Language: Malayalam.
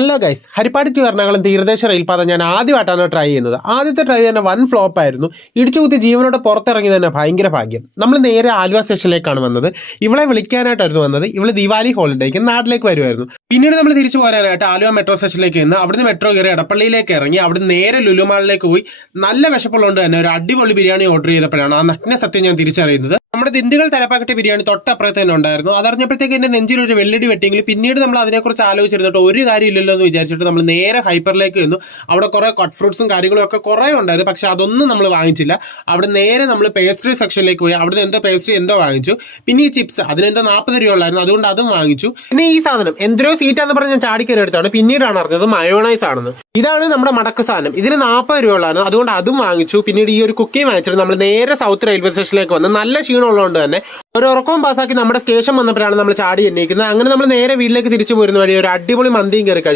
Hello guys, Harippad to Ernakulam തീരദേശ റെയിൽപാത ഞാൻ ആദ്യമായിട്ടാണ് ട്രൈ ചെയ്യുന്നത്. ആദ്യത്തെ ട്രൈ തന്നെ വൻ ഫ്ലോപ്പ് ആയിരുന്നു. ഇടിച്ചുകുത്തി ജീവനോടെ പുറത്തിറങ്ങി തന്നെ ഭയങ്കര ഭാഗ്യം. നമ്മൾ നേരെ ആലുവ സ്റ്റേഷനിലേക്കാണ് വന്നത്. ഇവളെ വിളിക്കാനായിട്ടായിരുന്നു വന്നത്. ഇവള് ദിവാലി ഹോളിഡേക്ക് നാട്ടിലേക്ക് വരുമായിരുന്നു. പിന്നീട് നമ്മൾ തിരിച്ചു പോരാനായിട്ട് ആലുവ മെട്രോ സ്റ്റേഷനിലേക്ക് നിന്ന് അവിടുന്ന് മെട്രോ കയറി എടപ്പള്ളിയിലേക്ക് ഇറങ്ങി അവിടുന്ന് നേരെ ലുലുമാളിലേക്ക് പോയി നല്ല വിശപ്പുള്ളതുകൊണ്ട് തന്നെ ഒരു അടിപൊളി ബിരിയാണി ഓർഡർ ചെയ്തപ്പോഴാണ് ആ നഗ്ന സത്യം ഞാൻ തിരിച്ചറിയുന്നത്. നമ്മുടെ ദിണ്ടുകൾ തലപ്പാക്കട്ടി ബിരിയാണി തൊട്ടപ്പുറത്ത് തന്നെ ഉണ്ടായിരുന്നു. അതറിഞ്ഞപ്പോഴത്തേക്ക് എന്റെ നെഞ്ചിൽ ഒരു വെള്ളടി വെട്ടിയെങ്കിൽ പിന്നീട് നമ്മൾ അതിനെക്കുറിച്ച് ആലോചിച്ചിരുന്നിട്ട് ഒരു കാര്യമില്ലല്ലോ എന്ന് വിചാരിച്ചിട്ട് നമ്മൾ നേരെ ഹൈപ്പറിലേക്ക് വന്നു. അവിടെ കുറെ കട്ട് ഫ്രൂട്ട്സും കാര്യങ്ങളും ഒക്കെ കുറെ ഉണ്ടായിരുന്നു. പക്ഷെ അതൊന്നും നമ്മൾ വാങ്ങിച്ചില്ല. അവിടെ നേരെ നമ്മൾ പേസ്ട്രി സെക്ഷനിലേക്ക് പോയി. അവിടെ എന്തോ പേസ്ട്രി എന്തോ വാങ്ങിച്ചു. പിന്നെ ഈ ചിപ്സ് അതിനെന്തോ 40 രൂപ ഉള്ളായിരുന്നു, അതുകൊണ്ട് അതും വാങ്ങിച്ചു. പിന്നെ ഈ സാധനം എന്തോ സീറ്റാന്ന് പറഞ്ഞ് ഞാൻ ചാടിക്കറി എടുത്താണ്. പിന്നീടാണ് അറിഞ്ഞത് മയോണൈസ് ആണെന്ന്. ഇതാണ് നമ്മുടെ മടക്ക് സാധനം. ഇതിന് 40 രൂപ ഉള്ളായിരുന്നു, അതുകൊണ്ട് അതും വാങ്ങിച്ചു. പിന്നീട് ഈ ഒരു കുക്കി വാങ്ങിച്ചിട്ട് നമ്മൾ നേരെ സൗത്ത് റെയിൽവേ സ്റ്റേഷനിലേക്ക് വന്ന് നല്ല ക്ഷീണമുള്ളതുകൊണ്ട് തന്നെ ഒരു ഉറക്കവും പാസ്സാക്കി നമ്മുടെ സ്റ്റേഷൻ വന്നപ്പോഴാണ് നമ്മൾ ചാടി എണ്ണീക്കുന്നത്. അങ്ങനെ നമ്മൾ നേരെ വീട്ടിലേക്ക് തിരിച്ചു പോരുന്ന വഴി ഒരു അടിപൊളി മന്തിയും കയറി കഴിച്ചു.